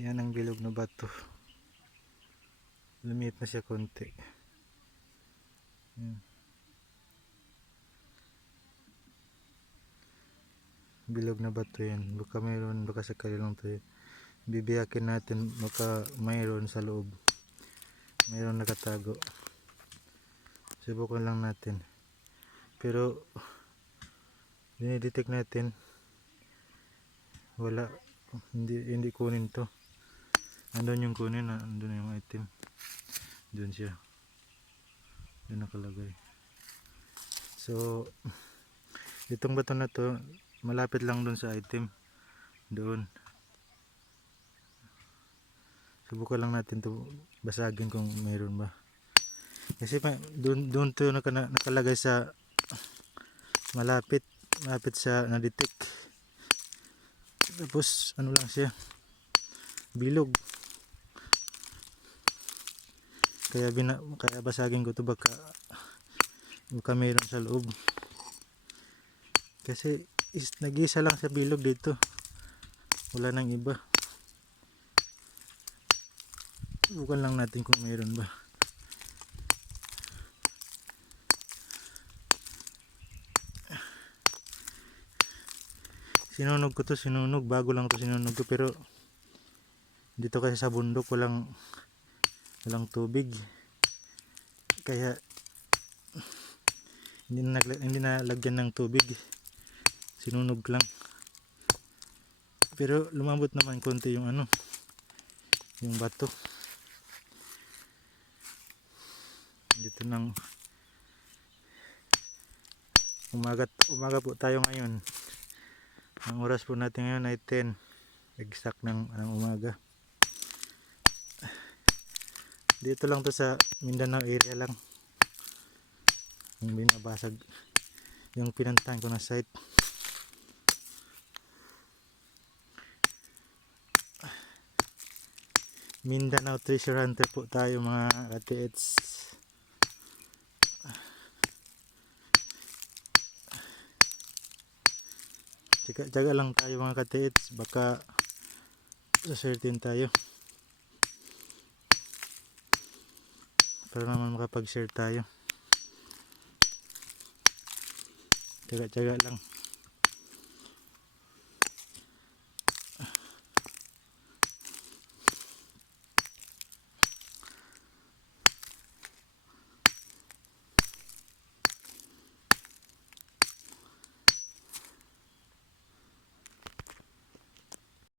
Yan ang bilog na bato. Lumiit na siya konti. Yan. Bilog na bato yan. Baka mayroon, baka sakali lang tayo. Bibiyakin natin, baka mayroon sa loob. Mayroon nakatago. Subukan lang natin. Pero dinidetect natin, wala, hindi kunin to. Andun yung kunin, andun yung item. Doon siya. Doon nakalagay. So itong bato na to, malapit lang doon sa item. Doon. Subukan lang natin to basagin kung mayroon ba. Kasi doon to nakalagay sa malapit sa na-detect. Tapos ano lang siya, bilog. Kaya basagin ko to, baka mayroon sa loob. Kasi nag-isa lang sa bilog dito. Wala nang iba. Subukan lang natin kung mayroon ba. Sinunog ko to, bago lang to sinunog ko, pero dito kasi sa bundok walang tubig. Kaya hindi na lagyan ng tubig. Sinunog lang. Pero lumambot naman konti yung yung bato. Dito nang umaga po tayo ngayon. Ang oras po natin ngayon ay 10 exact ng umaga. Dito lang to sa Mindanao area lang yung binabasag, yung pinuntahan ko na site. Mindanao Treasure Hunter po tayo mga katiits. Tsaga lang tayo mga katiits, baka sasertin tayo para naman makapag-share tayo. Tsaga lang.